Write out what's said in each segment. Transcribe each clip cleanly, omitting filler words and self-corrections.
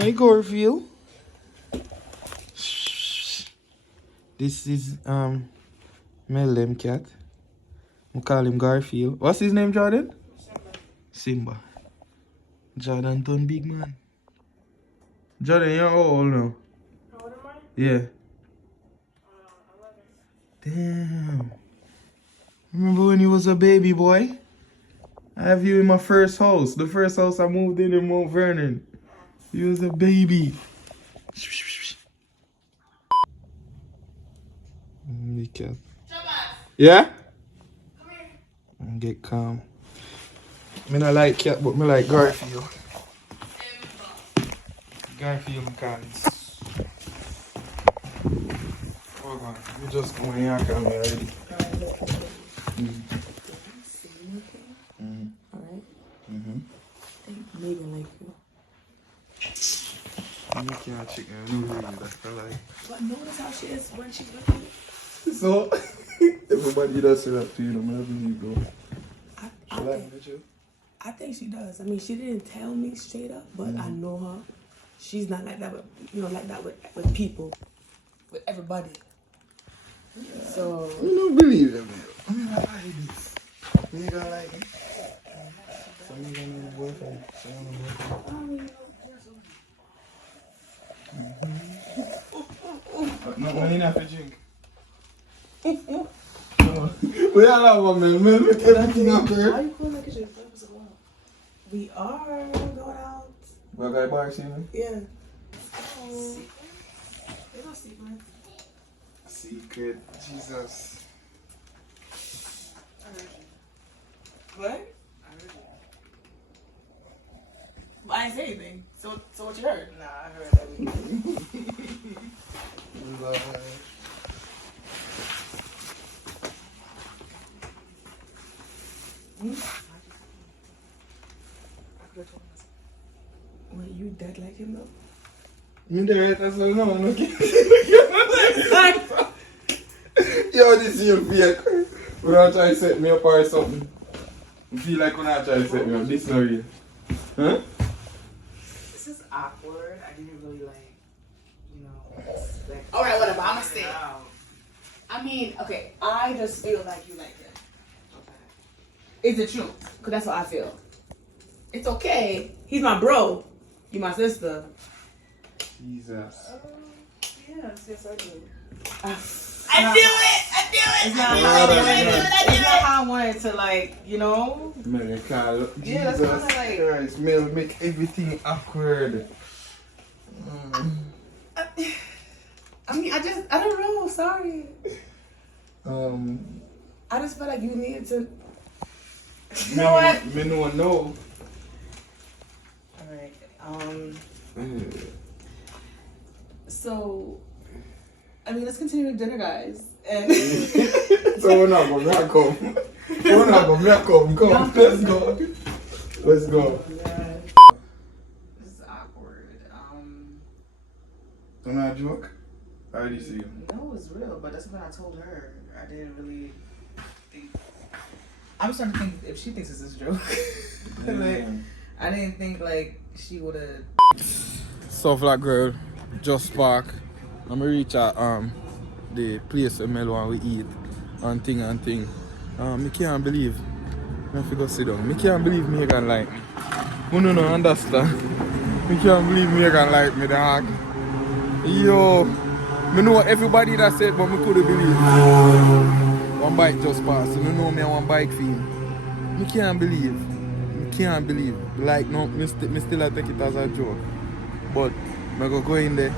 Hi, Garfield. This is Melem cat. We call him Garfield. What's his name, Jordan? Simba. Jordan done big man. Jordan, you're how old now? How old am I? Yeah. 11. Damn. Remember when you was a baby boy? I have you in my first house. The first house I moved in Mount Vernon. You was a baby. Me cat. Trabass, Yeah? come here. And get calm. Me not like cat, but me like Garfield. Garfield McCanns. Hold on, we just going here and me already. Alright. Mm-hmm. Maybe like you. I'm making a chicken, I don't really that's the lie. But notice how she is when she's with you. So, everybody does say that to you, no matter who you go. She like me too? I think she does. I mean, she didn't tell me straight up, but I know her. She's not like that, with, like that with people, with everybody. Yeah. So I don't believe them. I mean, I like this. You gonna like it? So you gonna have a boyfriend? So you want a boyfriend? No, you not for drink. We all have one man. Man, make everything up why here. you calling like it's your purpose of love? We are going out. What guy bar see me? Yeah. Oh. There's no secret. Secret, Jesus. I heard you. What? I heard you. But I didn't say anything. So what you heard? Nah, I heard everything. Wait, you dead like him though? You there? That's all no, no. Yo, this is your vehicle. We're not trying to set me up or something. I feel like we're not trying to set me up. This is not real. Huh? This is awkward. I didn't really expect. Alright, whatever. I'm gonna say it. I mean, okay, I just feel like you like him. Okay. It's the truth. Because that's what I feel. It's okay. He's my bro. You my sister. Jesus. Yes, I do. I knew it! It's not how I wanted to, America. Yeah, that's Jesus kinda like- Christ, Mel, make everything awkward. I mean, I don't know. Sorry. Um, I just felt like you needed to. you know what? Me no one know. Alright. So, I mean, let's continue with dinner, guys. And So we're not going to come. We're not going to come. Come, let's go. Let's go. This is awkward. Don't I joke? I already see you. No, it's real, but that's what I told her. I didn't really think. I'm starting to think if she thinks this is a joke. I didn't think she would have. So flat girl, just park. I'm gonna reach at the place where Mel want we eat and thing. Me can't believe. I have to go sit down. Me can't believe Megan like me. You no understand. Me can't believe Megan like me, dog. Yo, me know everybody that said, but me couldn't believe. One bike just passed. You know me one bike fee. Me can't believe. Like no, me still I take it as a joke. But I go in there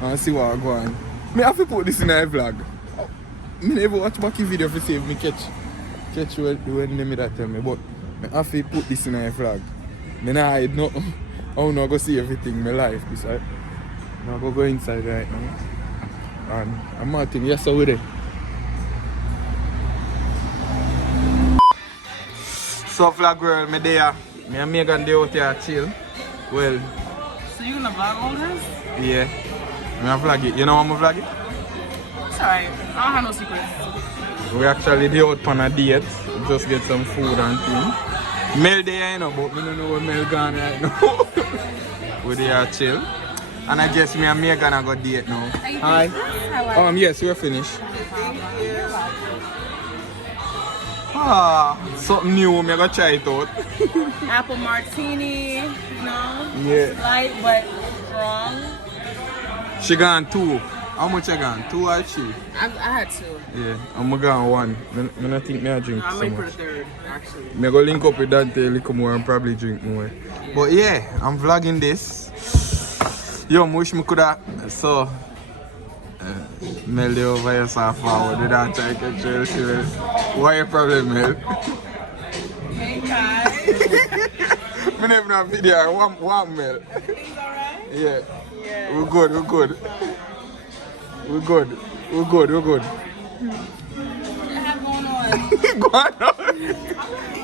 and see what I go on. Me have to put this in a vlog. Me never watch back the video to see if me catch when they that tell me. But I have to put this in a vlog. Me nah hide no. I wanna go see everything in my life. Besides, I go inside right now. And I'm Martin. Yes, so with it. So flag girl, me there. Me and Megan there out here chill. Well. So you gonna vlog all this? Yeah. I'm vlog it. You know I'm vlog it? It's alright. I don't have no secrets. We actually did out on a date. Just get some food and things. Mel there, you know, but we don't know where Mel gone right now. We there chill. And I guess me and Megan are gonna date now. Hi. Yes, we're finished. Something new, me gonna try it out. Apple martini, you know? Yeah. Light but strong. She gone 2. How much I gone? 2 or 3? I had 2. Yeah, I'm gonna 1. I don't think me I drink I'm so waiting for much. the 3rd, actually. Me go link up with Dante a little more and probably drink more. But yeah, I'm vlogging this. Yo, I wish me coulda so Mel over here so forward. They don't try to catch you. Why your problem, Mel? Hey guys. Me never know video. One Mel. Everything's alright? Yeah. Yeah. We're good. We're good. We're good. We're good. We're good. What do you have going on? Go on.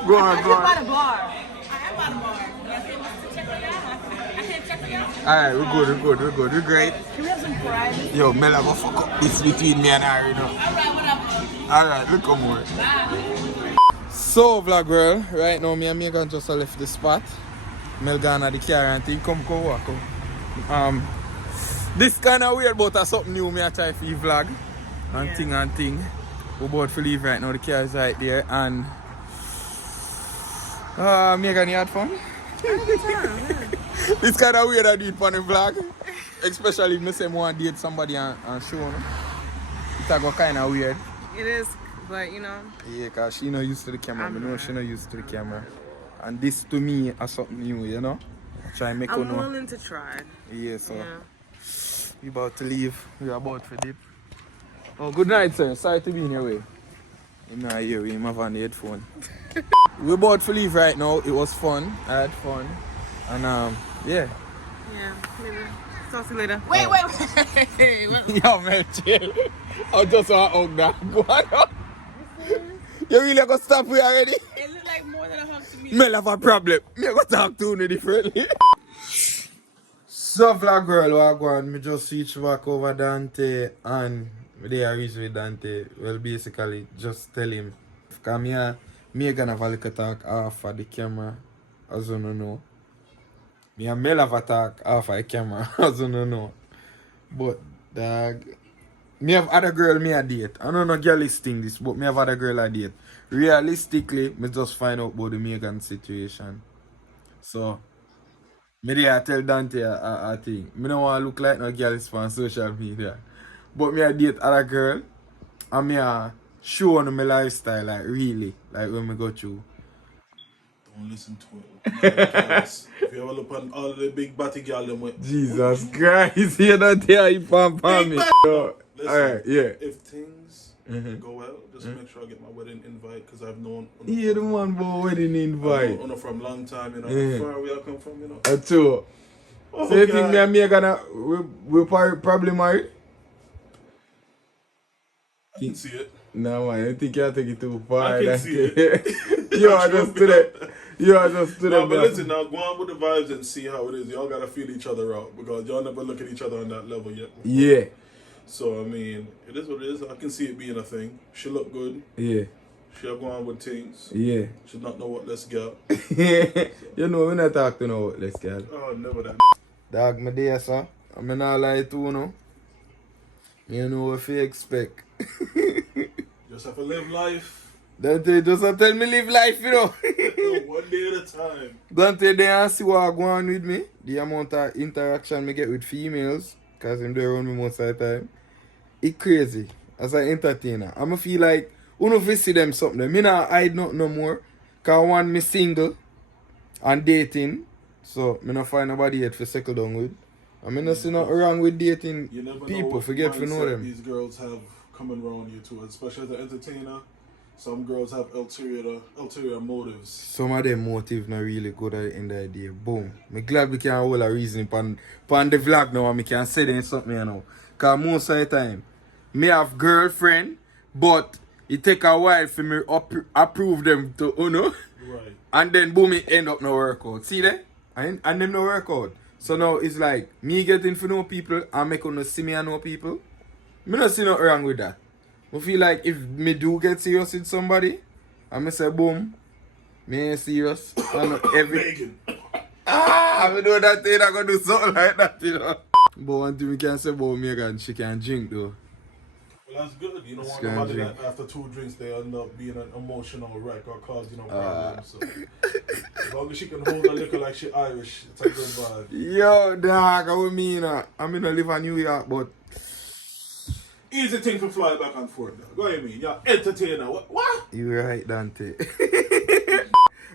Go on. Go I'm by on. the bar. I am by the bar. I can't check on y'all. I can't check on y'all. Alright, we're good. We're good. We're good. We're great. Can we have some fries? Yo, Mel, I go fuck up this between me and her, you know. Alright, whatever. Alright, look come more. So, vlog girl, right now me and Megan just left the spot. Mel gone at the car and thing, come walk out. This kind of weird, but that's something new me I try for you vlog. And thing. We're about to leave right now, the car is right there and Megan, you had fun? It's kind of weird I do it for the vlog. Especially if I say I want to date somebody and show them. It's kind of weird. It is, but you know. Yeah, because she not used to the camera. I know she not used to the camera. And this to me is something new, you know? Try and make her I'm know. willing to try. Yeah, so Yeah. we about to leave. We are about to dip. Oh, good night, sir. Sorry to be in your way. I'm not here. We have on the headphone. We're about to leave right now. It was fun. I had fun. And yeah. Yeah, maybe. Talk to you later. Wait. Yo, man, chill. I just want to hug that. Go on. You really gonna stop here already? It looked like more than a hug to me. Me have a problem. Me gonna talk to you differently. So vlog girl, what go on? Me just reach back over Dante and they are reach with Dante. Well, basically, just tell him. Come here, me gonna have a little talk off of the camera, as you know. Me and Mel have a talk off of the camera, as you know. But dog, me have other girl me a date. I don't know girlish thing this, but me have other girl a date. Realistically, me just find out about the Megan situation. So, me there tell Dante a thing. Me don't want to look like no girlish on social media. But me a date other girl, and me a show on my lifestyle, like really, like when me go through. Don't listen to it. If you ever look on all the big batty girl them with Jesus Christ, you don't tell you pam me. listen, Alright, yeah. if things go well, just make sure I get my wedding invite because I've known Yeah, the one about wedding invite. Uno from long time, you know. Yeah. Far where I come from, you know. Too. Oh, So you think God. me and me gonna we probably married? I can see it. No man, I think you take it too far. I can see it. You are just to the No, but listen now, go on with the vibes and see how it is. Y'all gotta feel each other out because y'all never look at each other on that level yet. Yeah, So I mean, it is what it is. I can see it being a thing. She look good. yeah, She'll go on with things. yeah. Should not know what let's get. You know, we not talk to no let's girl. Oh, never that. Dog, me there, sir. I'm not lie to you, no. You know what you expect. Just have to live life Dante just tell me live life, you know. one day at a time. Dante there see what go on with me. The amount of interaction me get with females, because I'm there around me most of the time. It's crazy as an entertainer. I'm feel like uno fi see them something. Me not hide nothing no more. Cause one me single and dating. So me not find nobody yet for settle down with. I mean not see nothing wrong with dating You never know people, what forget to know mindset them. these girls have coming around you too, especially as an entertainer. Some girls have ulterior motives. Some of them motive not really good at the end of the day. Boom. Me glad we can hold a reason pan the vlog now and me can say them something you know. Cause most of the time, me have girlfriend, but it take a while for me approve them to Right. and then boom it end up no workout. See that? And them no workout. So now it's like me getting to know people and make them see me and know people. Me not see nothing wrong with that. I feel like if me do get serious with somebody, and me say boom, me ain't serious. And every Megan. I know that thing I gonna do something like that, you know. But one thing we can say about Megan, she can drink though. Well, that's good. You don't want nobody that after 2 drinks they end up being an emotional wreck or cause problems. So as long as she can hold her liquor like she Irish, it's a good vibe. Yo, dog, I mean, I mean, I live in New York, but easy thing to fly back and forth. Now. Go ahead, mean, you're entertainer. What? You're right, Dante.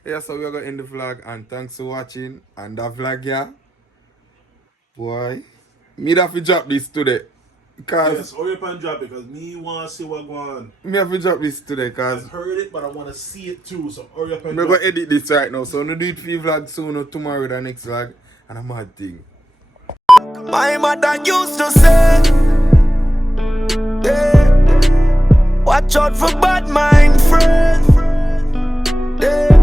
Yeah, so we're gonna end the vlog and thanks for watching. And that vlog, yeah, boy, me have to drop this today. Cause yes, hurry up and drop it because me want to see what going on. Me have to drop this today because I've heard it, but I want to see it too. So hurry up and drop it. I'm gonna edit this right now. So I'm gonna do it for your vlog soon or tomorrow, the next vlog. And a mad thing. My mother used to say, yeah, watch out for bad mind friends. Yeah.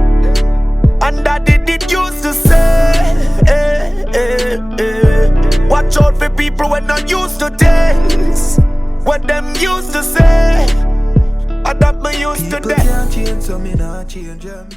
And daddy did used to say, watch out for people when not used to things. What them used to say, and that me used to them. People can't change, so me not change them.